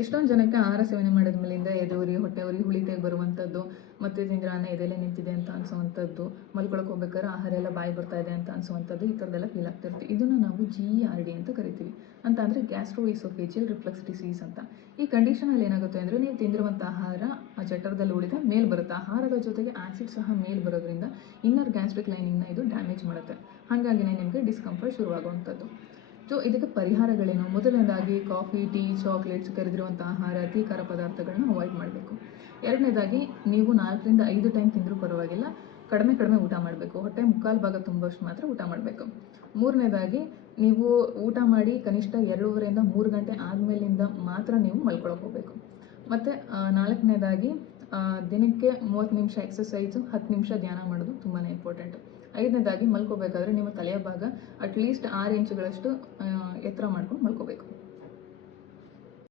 ಎಷ್ಟೊಂದು ಜನಕ್ಕೆ ಆಹಾರ ಸೇವನೆ ಮಾಡಿದ ಮೇಲಿಂದ ಎದೆ ಉರಿ, ಹೊಟ್ಟೆ ಉರಿ, ಹುಳಿತೆಗೆ ಬರುವಂಥದ್ದು, ಮತ್ತೆ ತಿಂದ್ರಾನ ಎದೆಲೆ ನಿಂತಿದೆ ಅಂತ ಅನಿಸುವಂಥದ್ದು, ಮಲ್ಕೊಳಕ್ಕೆ ಹೋಗ್ಬೇಕಾದ್ರೆ ಆಹಾರ ಎಲ್ಲ ಬಾಯಿ ಬರ್ತಾ ಇದೆ ಅಂತ ಅನಿಸುವಂಥದ್ದು, ಈ ಥರದ್ದೆಲ್ಲ ಫೀಲ್ ಆಗ್ತಿರ್ತೀವಿ. ಇದನ್ನು ನಾವು GERD ಅಂತ ಕರಿತೀವಿ. ಅಂತ ಅಂದರೆ ಗ್ಯಾಸ್ಟ್ರೋಇಸೋಫೇಜಿಯಲ್ ರಿಫ್ಲಕ್ಸ್ ಡಿಸೀಸ್ ಅಂತ. ಈ ಕಂಡೀಷನಲ್ಲಿ ಏನಾಗುತ್ತೆ ಅಂದರೆ ನೀವು ತಿಂದಿರುವಂಥ ಆಹಾರ ಆ ಜಠರದಲ್ಲಿ ಉಳಿದ ಮೇಲೆ ಬರುತ್ತೆ. ಆಹಾರದ ಜೊತೆಗೆ ಆ್ಯಸಿಡ್ ಸಹ ಮೇಲೆ ಬರೋದ್ರಿಂದ ಇನ್ನರ್ ಗ್ಯಾಸ್ಟ್ರಿಕ್ ಲೈನಿಂಗ್ನ ಇದು ಡ್ಯಾಮೇಜ್ ಮಾಡುತ್ತೆ. ಹಾಗಾಗಿನೇ ನಿಮಗೆ ಡಿಸ್ಕಂಫರ್ಟ್ ಶುರುವಾಗುವಂಥದ್ದು. ಸೊ ಇದಕ್ಕೆ ಪರಿಹಾರಗಳೇನು? ಮೊದಲನೇದಾಗಿ ಕಾಫಿ, ಟೀ, ಚಾಕ್ಲೇಟ್ಸ್, ಕರೆದಿರುವಂಥ ಆಹಾರ, ಅತಿ ಖಾರ ಪದಾರ್ಥಗಳನ್ನ ಅವಾಯ್ಡ್ ಮಾಡಬೇಕು. ಎರಡನೇದಾಗಿ ನೀವು 4ರಿಂದ 5 ಟೈಮ್ ತಿಂದರೂ ಪರವಾಗಿಲ್ಲ, ಕಡಿಮೆ ಊಟ ಮಾಡಬೇಕು. ಹೊಟ್ಟೆ ಮುಕ್ಕಾಲು ಭಾಗ ತುಂಬಷ್ಟು ಮಾತ್ರ ಊಟ ಮಾಡಬೇಕು. ಮೂರನೇದಾಗಿ ನೀವು ಊಟ ಮಾಡಿ ಕನಿಷ್ಠ 2.5ರಿಂದ 3 ಗಂಟೆ ಆದಮೇಲಿಂದ ಮಾತ್ರ ನೀವು ಮಲ್ಕೊಳಕ್ಕೆ ಹೋಗಬೇಕು. ಮತ್ತು ನಾಲ್ಕನೇದಾಗಿ ದಿನಕ್ಕೆ 30 ನಿಮಿಷ ಎಕ್ಸಸೈಸು, 10 ನಿಮಿಷ ಧ್ಯಾನ ಮಾಡೋದು ತುಂಬಾ ಇಂಪಾರ್ಟೆಂಟು. ಐದನೇದಾಗಿ ಮಲ್ಕೋಬೇಕಾದ್ರೆ ನಿಮ್ಮ ತಲೆಯ ಭಾಗ ಅಟ್ಲೀಸ್ಟ್ 6 ಇಂಚುಗಳಷ್ಟು ಎತ್ತರ ಮಾಡ್ಕೊಂಡು ಮಲ್ಕೋಬೇಕು.